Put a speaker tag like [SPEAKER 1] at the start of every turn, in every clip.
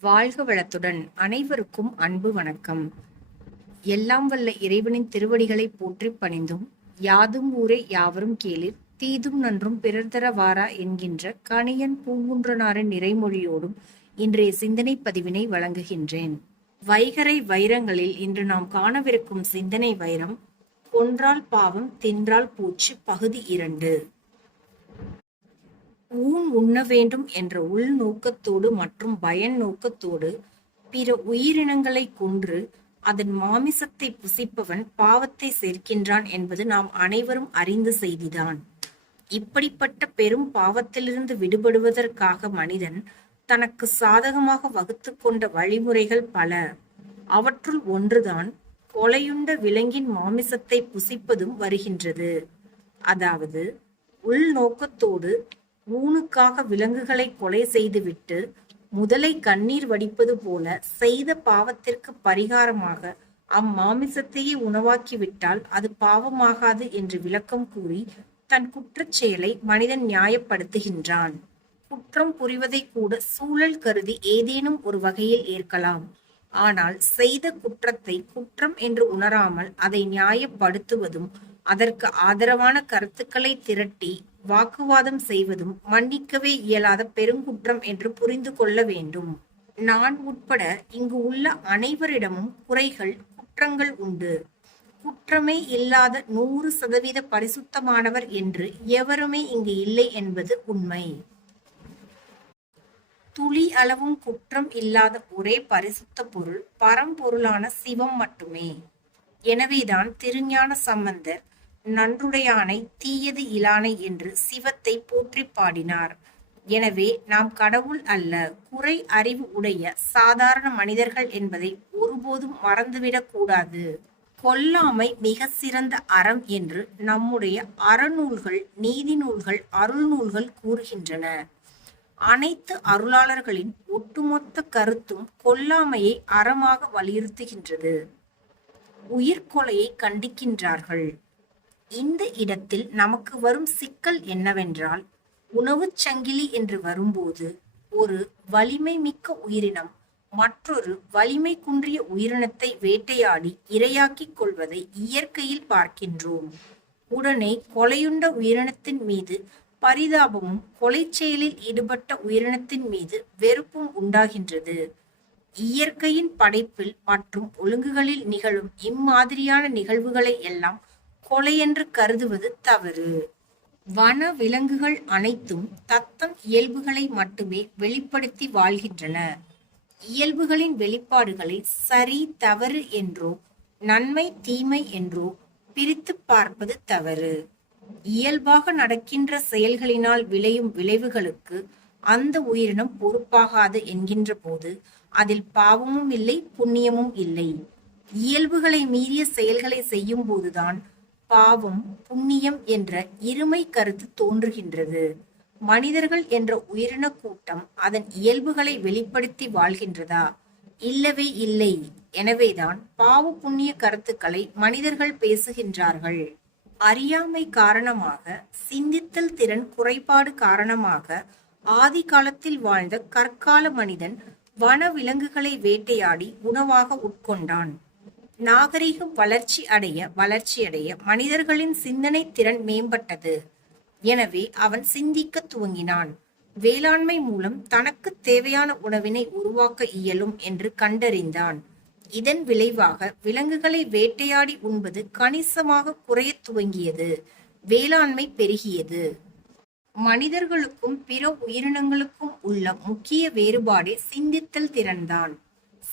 [SPEAKER 1] வாழ்க வளத்துடன் அனைவருக்கும் அன்பு வணக்கம். எல்லாம் வல்ல இறைவனின் திருவடிகளை போற்றிப் பணிந்தும் யாதும் ஊரே யாவரும் கேளிர் தீதும் நன்றும் பிறர் தர வாரா என்கின்ற கணியன் பூங்குன்றனாரின் நிறைமொழியோடும் இன்றைய சிந்தனை பதிவினை வழங்குகின்றேன். வைகரை வைரங்களில் இன்று நாம் காணவிருக்கும் சிந்தனை வைரம் கொன்றால் பாவம் தின்றால் பூச்சி பகுதி இரண்டு. ஊன் உண்ண வேண்டும் என்ற உள்நோக்கத்தோடு மற்றும் பயன் நோக்கத்தோடு பிற உயிரினங்களை கொன்று அதன் மாமிசத்தை புசிப்பவன் பாவத்தை சேர்க்கின்றான் என்பது நாம் அனைவரும் அறிந்த செய்திதான். இப்படிப்பட்ட பெரும் பாவத்திலிருந்து விடுபடுவதற்காக மனிதன் தனக்கு சாதகமாக வகுத்து கொண்ட வழிமுறைகள் பல. அவற்றுள் ஒன்றுதான் கொலையுண்ட விலங்கின் மாமிசத்தை புசிப்பதும் வருகின்றது. அதாவது உள்நோக்கத்தோடு ஊனுக்காக விலங்குகளை கொலை செய்துவிட்டு முதலை கண்ணீர் வடிப்பது போல செய்த பாவத்திற்கு பரிகாரமாக அம்மாமிசத்தையே உணவாக்கிவிட்டால் அது பாவமாகாது என்று விளக்கம் கூறி தன் குற்றச் செயலை மனிதன் நியாயப்படுத்துகின்றான். குற்றம் புரிவதை கூட சூழல் கருதி ஏதேனும் ஒரு வகையில் ஏற்கலாம். ஆனால் செய்த குற்றத்தை குற்றம் என்று உணராமல் அதை நியாயப்படுத்துவதும் அதற்கு ஆதரவான கருத்துக்களை திரட்டி வாக்குவாதம் செய்வதும் மன்னிக்கவே இயலாத பெருங்குற்றம் என்று புரிந்து கொள்ள வேண்டும். நான் உட்பட இங்கு உள்ள அனைவரிடமும் குறைகள் குற்றங்கள் உண்டு. குற்றமே இல்லாத நூறு சதவீத பரிசுத்தமானவர் என்று எவருமே இங்கு இல்லை என்பது உண்மை. துளி அளவும் குற்றம் இல்லாத ஒரே பரிசுத்த பொருள் பரம்பொருளான சிவம் மட்டுமே. எனவேதான் திருஞான சம்பந்தர் நன்றுடையானை தீயது இலானை என்று சிவத்தை போற்றி பாடினார். எனவே நாம் கடவுள் அல்ல குறை அறிவு உடைய சாதாரண மனிதர்கள் என்பதை ஒருபோதும் மறந்துவிடக் கூடாது. கொல்லாமை மிக சிறந்த அறம் என்று நம்முடைய அறநூல்கள் நீதி நூல்கள் அருள் நூல்கள் கூறுகின்றன. அனைத்து அருளாளர்களின் ஒட்டுமொத்த கருத்தும் கொல்லாமையை அறமாக வலியுறுத்துகின்றது. உயிர்கொலையை கண்டிக்கின்றார்கள். இந்த இடத்தில் நமக்கு வரும் சிக்கல் என்னவென்றால் உணவுச் சங்கிலி என்று வரும்போது ஒரு வலிமை மிக்க உயிரினம் மற்றொரு வலிமை குன்றிய உயிரினத்தை வேட்டையாடி இரையாக்கிக் கொள்வதை இயற்கையில் பார்க்கின்றோம். உடனே கொலையுண்ட உயிரினத்தின் மீது பரிதாபமும் கொலை செயலில் ஈடுபட்ட உயிரினத்தின் மீது வெறுப்பும் உண்டாகின்றது. இயற்கையின் படைப்பில் மற்றும் ஒழுங்குகளில் நிகழும் இம்மாதிரியான நிகழ்வுகளை எல்லாம் கொலை என்று கருதுவது தவறு. வன விலங்குகள் அனைத்தும் தத்தம் இயல்புகளை மட்டுமே வெளிப்படுத்தி வாழ்கின்றன. இயல்புகளின் வெளிப்பாடுகளை சரி தவறு என்றோ நன்மை தீமை என்றோ பிரித்து பார்ப்பது தவறு. இயல்பாக நடக்கின்ற செயல்களினால் விளையும் விளைவுகளுக்கு அந்த உயிரினம் பொறுப்பாகாது என்கின்ற போது அதில் பாவமும் இல்லை புண்ணியமும் இல்லை. இயல்புகளை மீறிய செயல்களை செய்யும் போதுதான் பாவம் புண்ணியம் என்ற இருமை கருத்து தோன்றுகின்றது. மனிதர்கள் என்ற உயிரின கூட்டம் அதன் இயல்புகளை வெளிப்படுத்தி வாழ்கின்றதா? இல்லவே இல்லை. எனவேதான் பாவ புண்ணிய கருத்துக்களை மனிதர்கள் பேசுகின்றார்கள். அறியாமை காரணமாக சிந்தித்தல் திறன் குறைபாடு காரணமாக ஆதி காலத்தில் வாழ்ந்த கற்கால மனிதன் வன விலங்குகளை வேட்டையாடி உணவாக உட்கொண்டான். நாகரிகம் வளர்ச்சி அடைய வளர்ச்சி அடைய மனிதர்களின் சிந்தனை திறன் மேம்பட்டது. எனவே அவன் சிந்திக்க துவங்கினான். வேளாண்மை மூலம் தனக்கு தேவையான உணவினை உருவாக்க இயலும் என்று கண்டறிந்தான். இதன் விளைவாக விலங்குகளை வேட்டையாடி உண்பது கணிசமாக குறையத் துவங்கியது. வேளாண்மை பெருகியது. மனிதர்களுக்கும் பிற உயிரினங்களுக்கும் உள்ள முக்கிய வேறுபாடே சிந்தித்தல் திறன்தான்.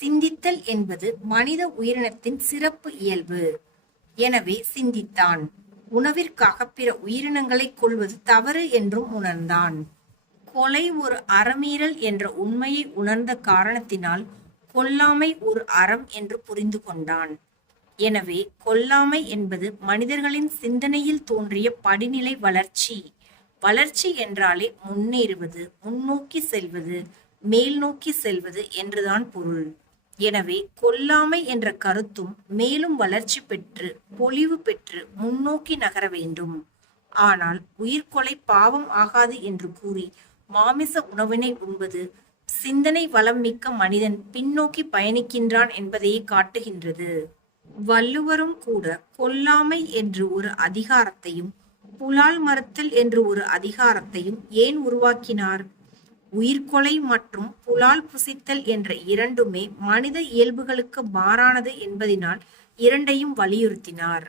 [SPEAKER 1] சிந்தித்தல் என்பது மனித உயிரினத்தின் சிறப்பு இயல்பு. எனவே சிந்தித்தான். உணவிற்காக பிற உயிரினங்களை கொள்வது தவறு என்றும் உணர்ந்தான். கொலை ஒரு அறமீறல் என்ற உண்மையை உணர்ந்த காரணத்தினால் கொல்லாமை ஒரு அறம் என்று புரிந்து கொண்டான். எனவே கொல்லாமை என்பது மனிதர்களின் சிந்தனையில் தோன்றிய படிநிலை வளர்ச்சி. வளர்ச்சி என்றாலே முன்னேறுவது முன்னோக்கி செல்வது மேல் நோக்கி செல்வது என்றுதான் பொருள். எனவே கொல்லாமை என்ற கருத்தும் மேலும் வளர்ச்சி பெற்று பொலிவு பெற்று முன்னோக்கி நகர வேண்டும். ஆனால் உயிர்கொலை பாவம் ஆகாது என்று கூறி மாமிச உணவினை உண்பது சிந்தனை வளம் மிக்க மனிதன் பின்னோக்கி பயணிக்கின்றான் என்பதையே காட்டுகின்றது. வள்ளுவரும் கூட கொல்லாமை என்று ஒரு அதிகாரத்தையும் புலால் மறுத்தல் என்று ஒரு அதிகாரத்தையும் ஏன் உருவாக்கினார்? உயிர்கொலை மற்றும் புலால் புசித்தல் என்ற இரண்டுமே மனித இயல்புகளுக்கு மாறானது என்பதினால் இரண்டையும் வலியுறுத்தினார்.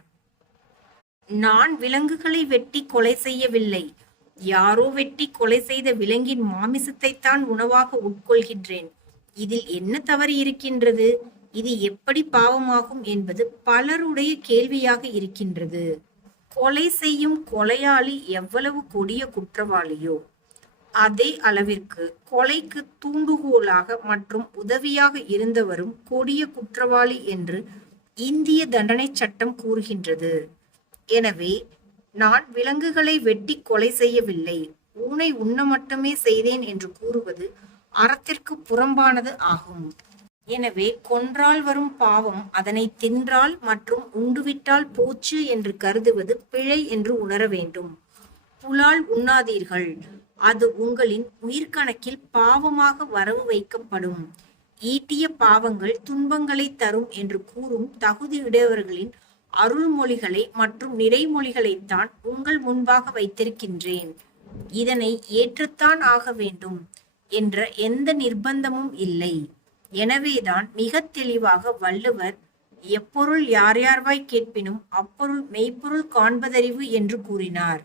[SPEAKER 1] நான் விலங்குகளை வெட்டி கொலை செய்யவில்லை. யாரோ வெட்டி கொலை செய்த விலங்கின் மாமிசத்தைத்தான் உணவாக உட்கொள்கின்றேன். இதில் என்ன தவறு இருக்கின்றது? இது எப்படி பாவமாகும் என்பது பலருடைய கேள்வியாக இருக்கின்றது. கொலை செய்யும் கொலையாளி எவ்வளவு கொடிய குற்றவாளியோ? அதே அளவிற்கு கொலைக்கு தூண்டுகோலாக மற்றும் உதவியாக இருந்தவரும் கொடிய குற்றவாளி என்று இந்திய தண்டனை சட்டம் கூறுகின்றது. எனவே நான் விலங்குகளை வெட்டி கொலை செய்யவில்லை. ஊனை உண்ண மட்டுமே செய்தேன் என்று கூறுவது அறத்திற்கு புறம்பானது ஆகும். எனவே கொன்றால் வரும் பாவம் அதனை தின்றால் மற்றும் உண்டுவிட்டால் போச்சு என்று கருதுவது பிழை என்று உணர வேண்டும். புலால் உண்ணாதீர்கள். அது உங்களின் உயிர்கணக்கில் பாவமாக வரவு வைக்கப்படும். ஈட்டிய பாவங்கள் துன்பங்களை தரும் என்று கூறும் தகுதியுடையவர்களின் அருள்மொழிகளை மற்றும் நிறைமொழிகளைத்தான் உங்கள் முன்பாக வைத்திருக்கின்றேன். இதனை ஏற்றுத்தான் ஆக வேண்டும் என்ற எந்த நிர்பந்தமும் இல்லை. எனவேதான் மிக தெளிவாக வள்ளுவர் எப்பொருள் யார் யார்வாய் கேட்பினும் அப்பொருள் மெய்ப்பொருள் காண்பதறிவு என்று கூறினார்.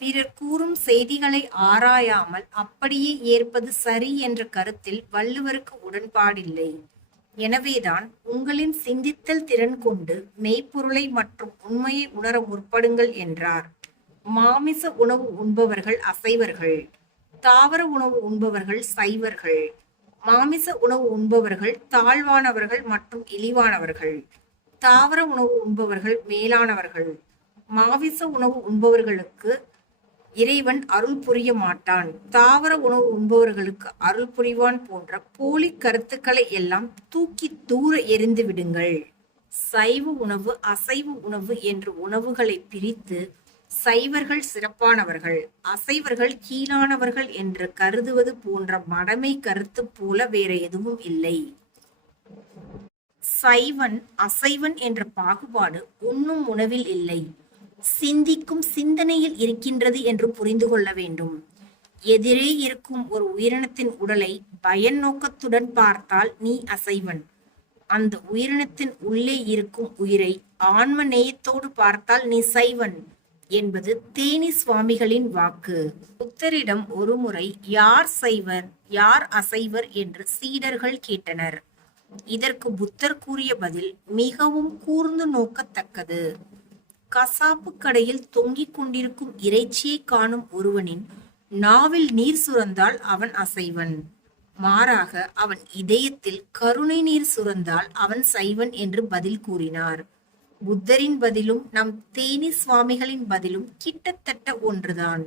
[SPEAKER 1] பிறர் கூறும் செய்திகளை ஆராயாமல் அப்படியே ஏற்பது சரி என்ற கருத்தில் வள்ளுவருக்கு உடன்பாடில்லை. எனவேதான் உங்களின் சிந்தித்தல் திறன் கொண்டு மெய்ப்பொருளை மற்றும் உண்மையை உணர முற்படுங்கள் என்றார். மாமிச உணவு உண்பவர்கள் அசைவர்கள் தாவர உணவு உண்பவர்கள் சைவர்கள் மாமிச உணவு உண்பவர்கள் தாழ்வானவர்கள் மற்றும் இழிவானவர்கள் தாவர உணவு உண்பவர்கள் மேலானவர்கள் மாமிச உணவு உண்பவர்களுக்கு இறைவன் அருள் புரிய மாட்டான். தாவர உணவு உண்பவர்களுக்கு அருள் புரிவான் போன்ற போலி கருத்துக்களை எல்லாம் தூக்கி தூர எரிந்து விடுங்கள். சைவ உணவு அசைவ உணவு என்று உணவுகளை பிரித்து சைவர்கள் சிறப்பானவர்கள் அசைவர்கள் கீழானவர்கள் என்று கருதுவது போன்ற மடமை கருத்து போல வேற எதுவும் இல்லை. சைவன் அசைவன் என்ற பாகுபாடு உண்ணும் உணவில் இல்லை. சிந்திக்கும் சிந்தனையில் இருக்கின்றது என்று புரிந்து கொள்ள வேண்டும். எதிரே இருக்கும் ஒரு உயிரினத்தின் உடலை பயன் நோக்கத்துடன் பார்த்தால் நீ அசைவன். அந்த உயிரினத்தின் உள்ளே இருக்கும் உயிரை ஆன்ம நேயத்தோடு பார்த்தால் நீ சைவன் என்பது தேனி சுவாமிகளின் வாக்கு. புத்தரிடம் ஒருமுறை யார் சைவர் யார் அசைவர் என்று சீடர்கள் கேட்டனர். இதற்கு புத்தர் கூறிய பதில் மிகவும் கூர்ந்து நோக்கத்தக்கது. கசாப்பு கடையில் தொங்கிக் கொண்டிருக்கும் இறைச்சியை காணும் ஒருவனின் நாவில் நீர் சுரந்தால் அவன் அசைவன். மாறாக அவன் இதயத்தில் கருணை நீர் சுரந்தால் அவன் சைவன் என்று பதில் கூறினார். புத்தரின் பதிலும் நம் தேனி சுவாமிகளின் பதிலும் கிட்டத்தட்ட ஒன்றுதான்.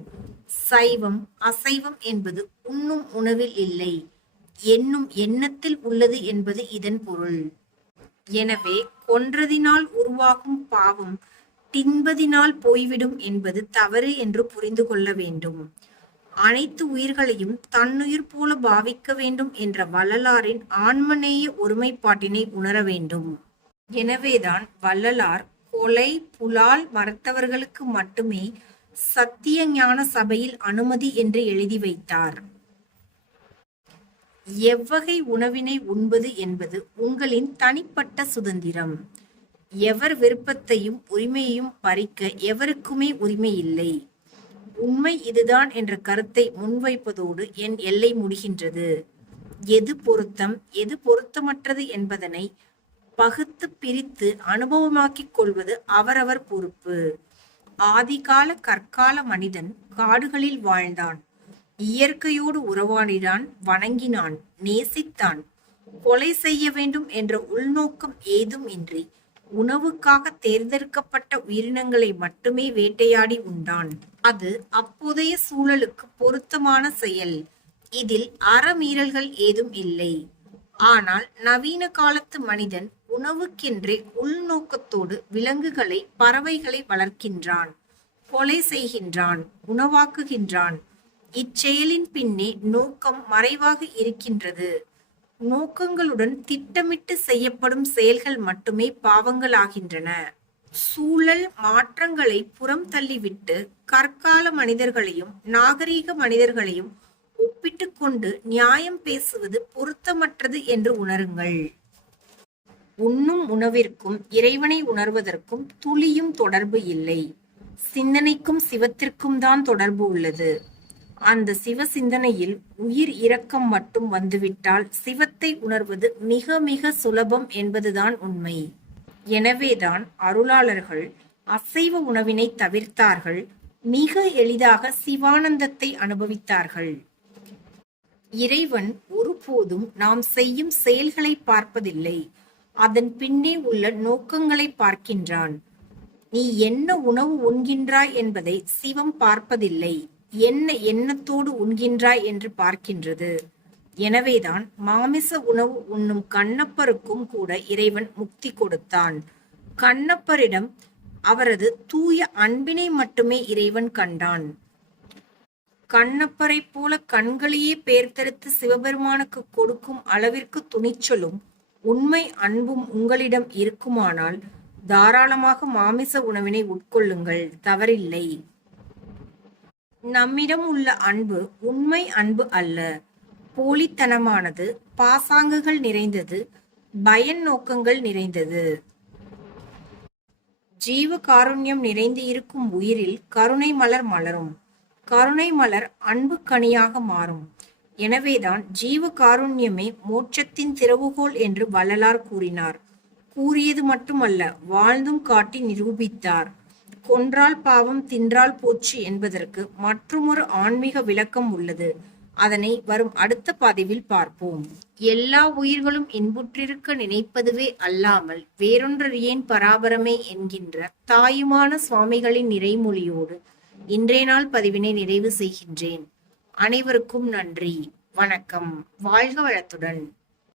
[SPEAKER 1] சைவம் அசைவம் என்பது உண்ணும் உணவில் இல்லை என்னும் எண்ணத்தில் உள்ளது என்பது இதன் பொருள். எனவே கொன்றதினால் உருவாகும் பாவம் தின்பதினால் போய்விடும் என்பது தவறு என்று புரிந்து கொள்ள வேண்டும். அனைத்து உயிர்களையும் தன்னுயிர் போல பாவிக்க வேண்டும் என்ற வள்ளலாரின் ஆன்மநேய ஒருமைப்பாட்டினை உணர வேண்டும். எனவேதான் வள்ளலார் கொலை புலால் மறத்தவர்களுக்கு மட்டுமே சத்திய ஞான சபையில் அனுமதி என்று எழுதி வைத்தார். எவ்வகை உணவினை உண்பது என்பது உங்களின் தனிப்பட்ட சுதந்திரம். எவர் விருப்பத்தையும் உரிமையையும் பறிக்க எவருக்குமே உரிமை இல்லை. உண்மை இதுதான் என்ற கருத்தை முன்வைப்பதோடு என் எல்லை முடிகின்றது. எது பொருத்தம் எது பொருத்தமற்றது என்பதனை பகுத்து பிரித்து அனுபவமாக்கிக் கொள்வது அவரவர் பொறுப்பு. ஆதிகால கற்கால மனிதன் காடுகளில் வாழ்ந்தான். இயற்கையோடு உறவாடினான் வணங்கினான் நேசித்தான். கொலை செய்ய வேண்டும் என்ற உள்நோக்கம் ஏதும் இன்றி உணவுக்காக தேர்ந்தெடுக்கப்பட்ட உயிரினங்களை மட்டுமே வேட்டையாடி உண்டான். அது அப்போதைய சூழலுக்கு பொருத்தமான செயல். இதில் அறமீறல்கள் ஏதும் இல்லை. ஆனால் நவீன காலத்து மனிதன் உணவுக்கென்றே உள்நோக்கத்தோடு விலங்குகளை பறவைகளை வளர்க்கின்றான். கொலை செய்கின்றான் உணவாக்குகின்றான். இச்செயலின் பின்னே நோக்கம் மறைவாக இருக்கின்றது. நோக்கங்களுடன் திட்டமிட்டு செய்யப்படும் செயல்கள் மட்டுமே பாவங்களாகின்றன. சூழல் மாற்றங்களை புறம் தள்ளிவிட்டு கற்கால மனிதர்களையும் நாகரீக மனிதர்களையும் ஒப்பிட்டுக் கொண்டு நியாயம் பேசுவது பொருத்தமற்றது என்று உணருங்கள். உண்ணும் உணவிற்கும் இறைவனை உணர்வதற்கும் துளியும் தொடர்பு இல்லை. சிந்தனைக்கும் சிவத்திற்கும் தான் தொடர்பு உள்ளது. அந்த சிவ சிந்தனையில் உயிர் இரக்கம் மட்டும் வந்துவிட்டால் சிவத்தை உணர்வது மிக மிக சுலபம் என்பதுதான் உண்மை. எனவேதான் அருளாளர்கள் அசைவ உணவினை தவிர்த்தார்கள் மிக எளிதாக சிவானந்தத்தை அனுபவித்தார்கள். இறைவன் ஒருபோதும் நாம் செய்யும் செயல்களை பார்ப்பதில்லை அதன் பின்னே உள்ள நோக்கங்களை பார்க்கின்றான். நீ என்ன உணவு உண்கின்றாய் என்பதை சிவம் பார்ப்பதில்லை. என்ன எண்ணத்தோடு உண்கின்றாய் என்று பார்க்கின்றது. எனவேதான் மாமிச உணவு உண்ணும் கண்ணப்பருக்கும் கூட இறைவன் முக்தி கொடுத்தான். கண்ணப்பரிடம் அவரது தூய அன்பினை மட்டுமே இறைவன் கண்டான். கண்ணப்பரை போல கண்களையே பேர்த்தெடுத்து சிவபெருமானுக்கு கொடுக்கும் அளவிற்கு துணிச்சலும் உண்மை அன்பும் உங்களிடம் இருக்குமானால் தாராளமாக மாமிச உணவினை உட்கொள்ளுங்கள். தவறில்லை. நம்மிடம் உள்ள அன்பு உண்மை அன்பு அல்ல. போலித்தனமானது பாசாங்குகள் நிறைந்தது பயன் நோக்கங்கள் நிறைந்தது. ஜீவ காருண்யம் நிறைந்து இருக்கும் உயிரில் கருணை மலர் மலரும். கருணை மலர் அன்பு கனியாக மாறும். எனவேதான் ஜீவ காருண்யமே மோட்சத்தின் திறவுகோல் என்று வள்ளலார் கூறினார். கூறியது மட்டுமல்ல வாழ்ந்தும் காட்டி நிரூபித்தார். கொன்றால் பாவம் தின்றால் போச்சு என்பதற்கு மற்றுமொரு ஆன்மீக விளக்கம் உள்ளது. அதனை வரும் அடுத்த பதிவில் பார்ப்போம். எல்லா உயிர்களும் இன்புற்றிருக்க நினைப்பதுவே அல்லாமல் வேறொன்றறியேன் பராபரமே என்கின்ற தாயுமான சுவாமிகளின் நிறைமொழியோடு இன்றைய நாள் பதிவினை நிறைவு செய்கின்றேன். அனைவருக்கும் நன்றி. வணக்கம். வாழ்க வளத்துடன்.